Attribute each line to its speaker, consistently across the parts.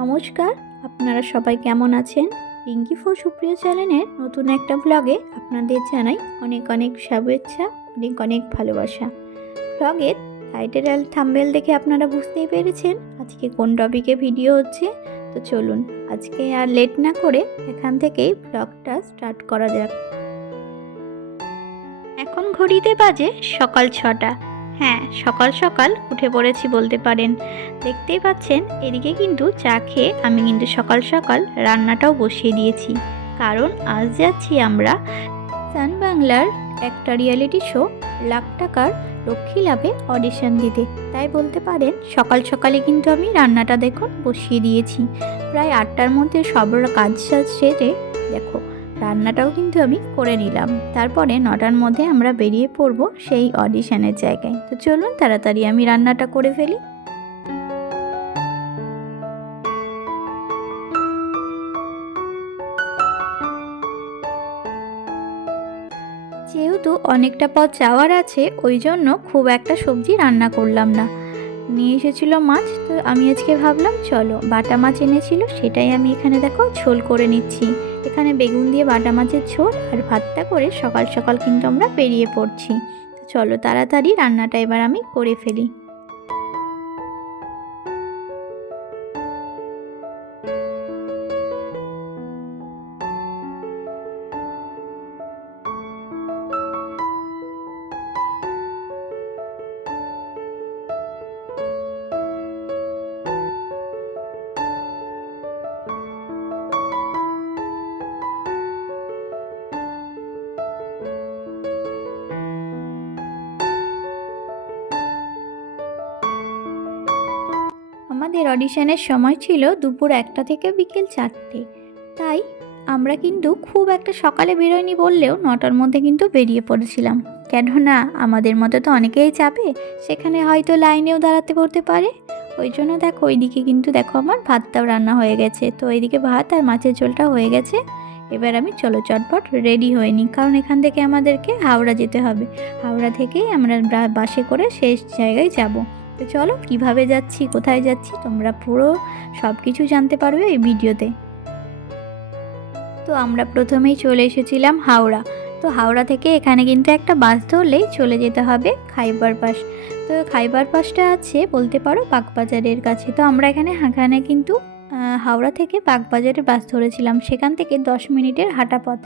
Speaker 1: নমস্কার, আপনারা সবাই কেমন আছেন? রিঙ্কি ফোর সুপ্রিয় চ্যানেলের নতুন একটা ব্লগে আপনাদের জানাই অনেক অনেক শুভেচ্ছা, অনেক অনেক ভালোবাসা। ব্লগের টাইটেল থাম্বেল দেখে আপনারা বুঝতেই পেরেছেন আজকে কোন টপিকে ভিডিও হচ্ছে। তো চলুন, আজকে আর লেট না করে এখান থেকেই ব্লগটা স্টার্ট করা যাক। এখন ঘড়িতে বাজে সকাল ছটা। হ্যাঁ সকাল সকাল উঠে পড়েছি বলতে পারেন। দেখতেই পাচ্ছেন, এদিকে কিন্তু চা খেয়ে আমি কিন্তু সকাল সকাল রান্নাটাও বসিয়ে দিয়েছি। কারণ আজ যাচ্ছি আমরা সান বাংলার একটা রিয়েলিটি শো লাখ টাকার লক্ষ্মী লাভে অডিশন দিতে। তাই বলতে পারেন, সকাল সকালে কিন্তু আমি রান্নাটা দেখুন বসিয়ে দিয়েছি। প্রায় আটটার মধ্যে সব কাজ সাজ সেরে দেখো রান্নাটাও কিন্তু আমি করে নিলাম। তারপরে নটার মধ্যে আমরা বেরিয়ে পড়ব সেই অডিশনের জায়গায়। তো চলুন তাড়াতাড়ি আমি রান্নাটা করে ফেলি। যেহেতু অনেকটা পথ যাওয়ার আছে, ওই জন্য খুব একটা সবজি রান্না করলাম না। নিয়ে এসেছিল মাছ, তো আমি আজকে ভাবলাম, চলো বাটা মাছ এনেছিল, সেটাই আমি এখানে দেখো ঝোল করে নিচ্ছি। এখানে বেগুন দিয়ে বাটা মাছের ঝোল আর ভাতটা করে সকাল সকাল কিন্তু আমরা বেরিয়ে পড়ছি। চলো তাড়াতাড়ি রান্নাটা এবার আমি করে ফেলি। আমাদের অডিশনের সময় ছিল দুপুর একটা থেকে বিকেল চারটে। তাই আমরা কিন্তু খুব একটা সকালে বেরোয়নি বললেও নটার মধ্যে কিন্তু বেরিয়ে পড়েছিলাম। কেননা আমাদের মতো তো অনেকেই চাপে সেখানে হয়তো লাইনেও দাঁড়াতে পড়তে পারে। ওই জন্য দেখো ওইদিকে কিন্তু দেখো আমার ভাতটাও রান্না হয়ে গেছে। তো ওইদিকে ভাত আর মাছের ঝোলটা হয়ে গেছে। এবার আমি চলো চটপট রেডি হয়নি কারণ এখান থেকে আমাদেরকে হাওড়া যেতে হবে। হাওড়া থেকেই আমরা বাসে করে শেষ জায়গায় যাব। তো চলো, কীভাবে যাচ্ছি, কোথায় যাচ্ছি, তোমরা পুরো সব কিছু জানতে পারবে এই ভিডিওতে। তো আমরা প্রথমেই চলে এসেছিলাম হাওড়া। তো হাওড়া থেকে এখানে কিন্তু একটা বাস ধরলেই চলে যেতে হবে খাইবার পাস তো খাইবার পাসটা আছে বলতে পারো বাগবাজারের কাছে। তো আমরা এখানে এখানে কিন্তু হাওড়া থেকে বাগবাজারে বাস ধরেছিলাম। সেখান থেকে দশ মিনিটের হাঁটা পথ।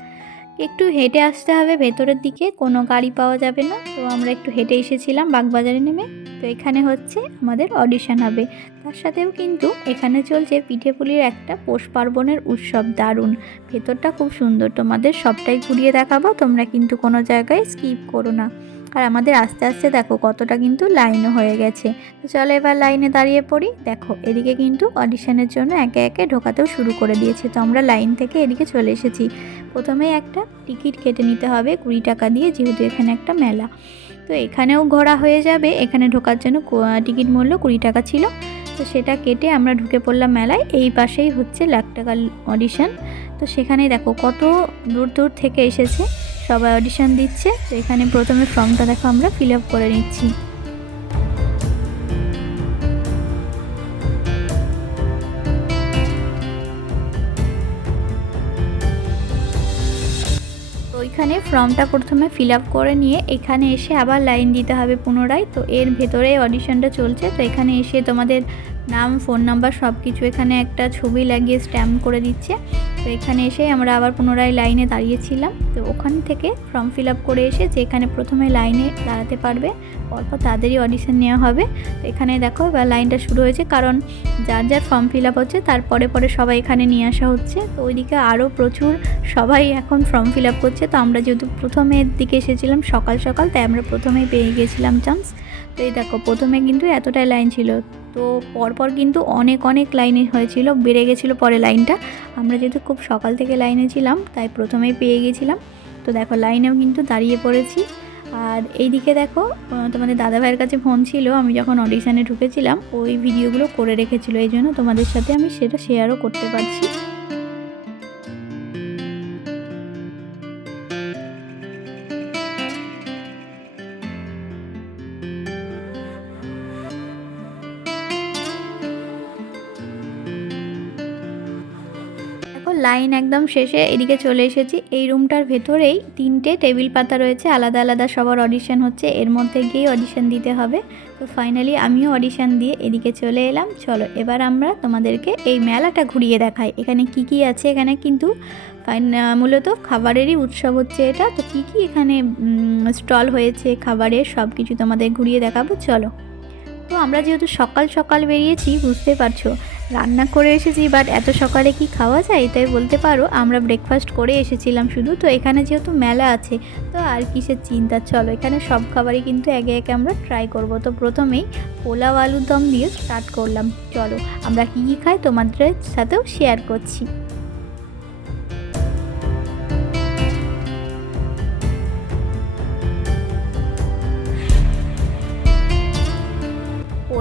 Speaker 1: একটু হেঁটে আসতে হবে, ভেতরের দিকে কোনো গাড়ি পাওয়া যাবে না। তো আমরা একটু হেঁটে এসেছিলাম বাগবাজারে নেমে। তো এখানে হচ্ছে আমাদের অডিশন হবে। তার সাথেও কিন্তু এখানে চলছে পিঠেপুলির একটা পৌষ পার্বণের উৎসব, দারুণ। ভেতরটা খুব সুন্দর। তোমাদের সবটাই ঘুরিয়ে দেখাবো, তোমরা কিন্তু কোনো জায়গায় স্কিপ করো না। আর আমাদের আস্তে আস্তে দেখো কতটা কিন্তু লাইনও হয়ে গেছে। তো চলো এবার লাইনে দাঁড়িয়ে পড়ি। দেখো, এদিকে কিন্তু অডিশনের জন্য একে একে ঢোকাতেও শুরু করে দিয়েছে। তো আমরা লাইন থেকে এদিকে চলে এসেছি। প্রথমেই একটা টিকিট কেটে নিতে হবে কুড়ি টাকা দিয়ে, যেহেতু এখানে একটা মেলা। তো এখানেও ঘোরা হয়ে যাবে। এখানে ঢোকার জন্য টিকিট মূল্য কুড়ি টাকা ছিল। তো সেটা কেটে আমরা ঢুকে পড়লাম মেলায়। এই পাশেই হচ্ছে লাখ টাকার অডিশন তো সেখানে দেখো কত দূর দূর থেকে এসেছে। সবাই অডিশন দিচ্ছে। তো এখানে প্রথমে ফর্মটা দেখো আমরা ফিল আপ করে নিচ্ছি। ফর্মটা প্রথমে ফিল আপ করে নিয়ে এখানে এসে আবার লাইন দিতে হবে পুনরায়। তো এর ভেতরে অডিশনটা চলছে। তো এখানে এসে তোমাদের নাম, ফোন নাম্বার সব কিছু এখানে একটা ছবি লাগিয়ে স্ট্যাম্প করে দিচ্ছে। তো এখানে এসে আমরা আবার পুনরায় লাইনে দাঁড়িয়েছিলাম। তো ওখান থেকে ফর্ম ফিল আপ করে এসে যে এখানে প্রথমে লাইনে দাঁড়াতে পারবে, পরপর তাদেরই অডিশন নেওয়া হবে। তো এখানে দেখো এবার লাইনটা শুরু হয়েছে, কারণ যার যার ফর্ম ফিল আপ হচ্ছে তারপরে পরে সবাই এখানে নিয়ে আসা হচ্ছে। তো ওইদিকে আরও প্রচুর সবাই এখন ফর্ম ফিল আপ করছে। তো আমরা যেহেতু প্রথমের দিকে এসেছিলাম সকাল সকাল, তাই আমরা প্রথমেই পেয়ে গেছিলাম চান্স। তো এই দেখো, প্রথমে কিন্তু এতটাই লাইন ছিল। তো পরপর কিন্তু অনেক অনেক লাইনে হয়েছিল, বেড়ে গেছিল পরে লাইনটা। আমরা যেহেতু খুব সকাল থেকে লাইনে ছিলাম, তাই প্রথমেই পেয়ে গেছিলাম। তো দেখো, লাইনেও কিন্তু দাঁড়িয়ে পড়েছি। আর এই দিকে দেখো তোমাদের দাদাভাইয়ের কাছে ফোন ছিল, আমি যখন অডিশানে ঢুকেছিলাম, ওই ভিডিওগুলো করে রেখেছিল এই জন্য তোমাদের সাথে আমি সেটা শেয়ারও করতে পারছি। লাইন একদম শেষে এদিকে চলে এসেছি। এই রুমটার ভেতরেই তিনটে টেবিল পাতা রয়েছে, আলাদা আলাদা সবার অডিশন হচ্ছে, এর মধ্যে গিয়েই অডিশন দিতে হবে। তো ফাইনালি আমিও অডিশন দিয়ে এদিকে চলে এলাম। চলো, এবার আমরা তোমাদেরকে এই মেলাটা ঘুরিয়ে দেখাই। এখানে কি কি আছে এখানে কিন্তু মূলত খাবারেরই উৎসব হচ্ছে এটা। তো কী কী এখানে স্টল হয়েছে, খাবারের সব কিছু তোমাদের ঘুরিয়ে দেখাবো। চলো। তো আমরা যেহেতু সকাল সকাল বেরিয়েছি, বুঝতে পারছ রান্না করে এসেছি বাট এত সকালে কি খাওয়া যায়? তাই বলতে পারো, আমরা ব্রেকফাস্ট করে এসেছিলাম শুধু। তো এখানে যেহেতু মেলা আছে, তো আর কিসের চিন্তা? চলো, এখানে সব খাবারই কিন্তু একে একে আমরা ট্রাই করব। তো প্রথমেই পোলাও আলুর দম দিয়ে স্টার্ট করলাম। চলো, আমরা কী কী খাই তোমাদের সাথেও শেয়ার করছি।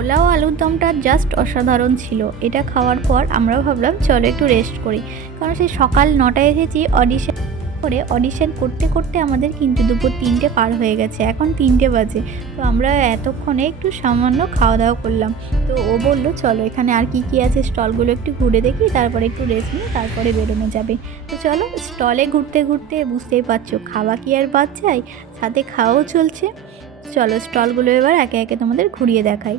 Speaker 1: পোলাও আলুর দমটা জাস্ট অসাধারণ ছিল। এটা খাওয়ার পর আমরা ভাবলাম, চলো একটু রেস্ট করি। কারণ সেই সকাল নটায় এসেছি অডিশন করে অডিশন করতে করতে আমাদের কিন্তু দুপুর তিনটে পার হয়ে গেছে। এখন তিনটে বাজে। তো আমরা এতক্ষণে একটু সামান্য খাওয়া দাওয়া করলাম। তো ও বলল, চলো এখানে আর কি কি আছে? স্টলগুলো একটু ঘুরে দেখি, তারপরে একটু রেস্ট নিয়ে তারপরে বেরোনো যাবে। তো চলো, স্টলে ঘুরতে ঘুরতে বুঝতেই পারছ, খাওয়া কি আর যায়? সাথে খাওয়াও চলছে। চলো স্টলগুলো এবার একে একে তোমাদের ঘুরিয়ে দেখাই।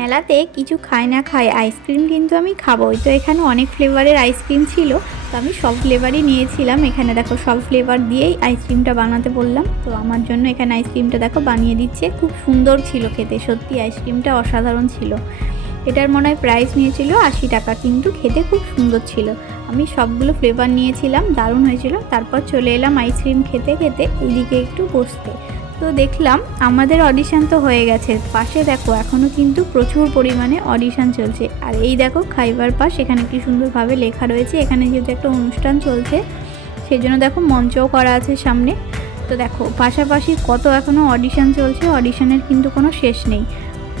Speaker 1: মেলাতে কিছু খাই না খাই আইসক্রিম কিন্তু আমি খাবোই। তো এখানে অনেক ফ্লেভারের আইসক্রিম ছিল, তো আমি সব ফ্লেভারই নিয়েছিলাম। এখানে দেখো সব ফ্লেভার দিয়েই আইসক্রিমটা বানাতে বললাম। তো আমার জন্য এখানে আইসক্রিমটা দেখো বানিয়ে দিচ্ছে। খুব সুন্দর ছিল খেতে, সত্যি আইসক্রিমটা অসাধারণ ছিল। এটার মনে হয় প্রাইস নিয়েছিল আশি টাকা, কিন্তু খেতে খুব সুন্দর ছিল। আমি সবগুলো ফ্লেভার নিয়েছিলাম, দারুণ হয়েছিল। তারপর চলে এলাম আইসক্রিম খেতে খেতে, এদিকে একটু বসতে। তো দেখলাম আমাদের অডিশান তো হয়ে গেছে। পাশে দেখো এখনও কিন্তু প্রচুর পরিমাণে অডিশান চলছে। আর এই দেখো, খাইবার পাশ, এখানে কি সুন্দরভাবে লেখা রয়েছে। এখানে যেহেতু একটা অনুষ্ঠান চলছে সেই জন্য দেখো মঞ্চও করা আছে সামনে। তো দেখো, পাশাপাশি কত এখনও অডিশান চলছে অডিশনের কিন্তু কোনো শেষ নেই।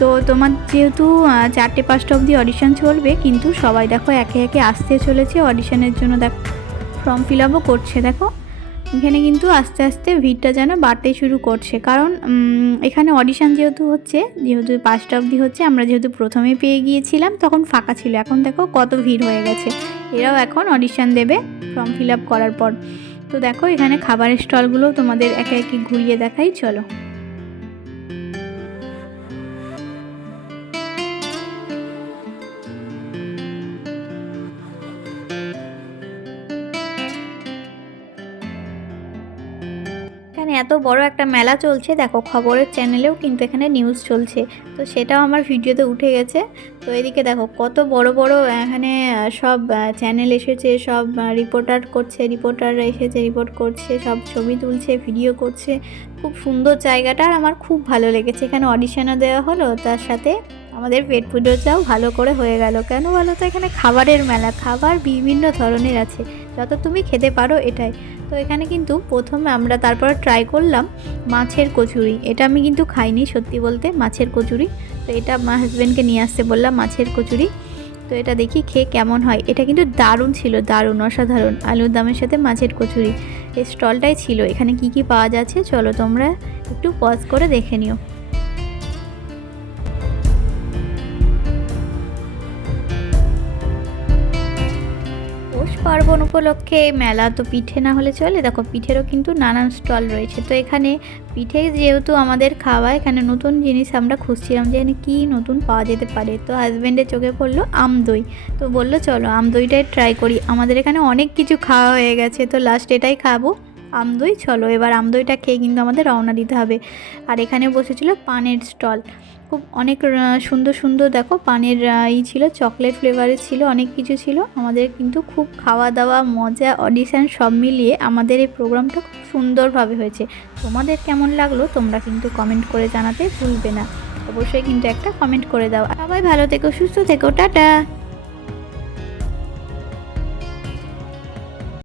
Speaker 1: তো তোমার যেহেতু চারটে পাঁচটা অবধি অডিশন চলবে, কিন্তু সবাই দেখো একে একে আসতে চলেছে। অডিশনের জন্য দেখো ফর্ম ফিল আপও করছে, দেখো। এখানে কিন্তু আস্তে আস্তে ভিড়টা যেন বাড়তে শুরু করছে। কারণ এখানে অডিশান যেহেতু হচ্ছে, যেহেতু পাঁচটা অবধি হচ্ছে, আমরা যেহেতু প্রথমে পেয়ে গিয়েছিলাম, তখন ফাঁকা ছিল। এখন দেখো কত ভিড় হয়ে গেছে। এরাও এখন অডিশান দেবে ফর্ম ফিল আপ করার পর। তো দেখো এখানে খাবারের স্টলগুলো তোমাদের একে একে ঘুরিয়ে দেখাই, চলো। এত বড় একটা মেলা চলছে, দেখো খবরের চ্যানেলেও কিন্তু এখানে নিউজ চলছে। তো সেটাও আমার ভিডিওতে উঠে গেছে। তো এদিকে দেখো কত বড় বড় এখানে সব চ্যানেল এসেছে, সব রিপোর্টার করছে রিপোর্টাররা এসেছে রিপোর্ট করছে, সব ছবি তুলছে ভিডিও করছে। খুব সুন্দর জায়গাটা আর আমার খুব ভালো লেগেছে। এখানে অডিশনও দেওয়া হলো, তার সাথে আমাদের পেট পুজোটাও ভালো করে হয়ে গেল। কেন বলো তো, এখানে খাবারের মেলা, খাবার বিভিন্ন ধরনের আছে। যত তুমি খেতে পারো এটাই। তো এখানে কিন্তু প্রথমে আমরা তারপর ট্রাই করলাম মাছের কচুরি। এটা আমি কিন্তু খাইনি সত্যি বলতে, মাছের কচুরি। তো এটা আমার হাজব্যান্ডকে নিয়ে আসতে বললাম মাছের কচুরি। তো এটা দেখি খেয়ে কেমন হয়। এটা কিন্তু দারুণ ছিল, দারুণ, অসাধারণ। আলুর দামের সাথে মাছের কচুরি। এই স্টলটাই ছিল। এখানে কি কি পাওয়া যাচ্ছে? চলো তোমরা একটু পজ করে দেখে নিও। পার্বণ উপলক্ষে মেলা তো পিঠে না হলে চলে। দেখো, পিঠেরও কিন্তু নানান স্টল রয়েছে। তো এখানে পিঠে যেহেতু আমাদের খাওয়া, এখানে নতুন জিনিস আমরা খুঁজছিলাম যে এখানে কী নতুন পাওয়া যেতে পারে। তো হাজব্যান্ডের চোখে পড়ল আম দই। তো বলল, চলো, আম দইটাই ট্রাই করি। আমাদের এখানে অনেক কিছু খাওয়া হয়ে গেছে। তো লাস্ট এটাই খাব। আম দই, চলো, এবার আম দইটা খেয়ে কিন্তু আমাদের রওনা দিতে হবে। আর এখানে বসেছিল পানের স্টল। খুব অনেক সুন্দর সুন্দর দেখো পানের ই ছিল, চকলেট ফ্লেভারের ছিল, অনেক কিছু ছিল। আমাদের কিন্তু খুব খাওয়া দাওয়া মজা অডিশান সব মিলিয়ে আমাদের এই প্রোগ্রামটা খুব সুন্দরভাবে হয়েছে। তোমাদের কেমন লাগল তোমরা কিন্তু কমেন্ট করে জানাতে ভুলবে না। অবশ্যই কিন্তু একটা কমেন্ট করে দাও। সবাই ভালো থেকো, সুস্থ থেকো, টাটা!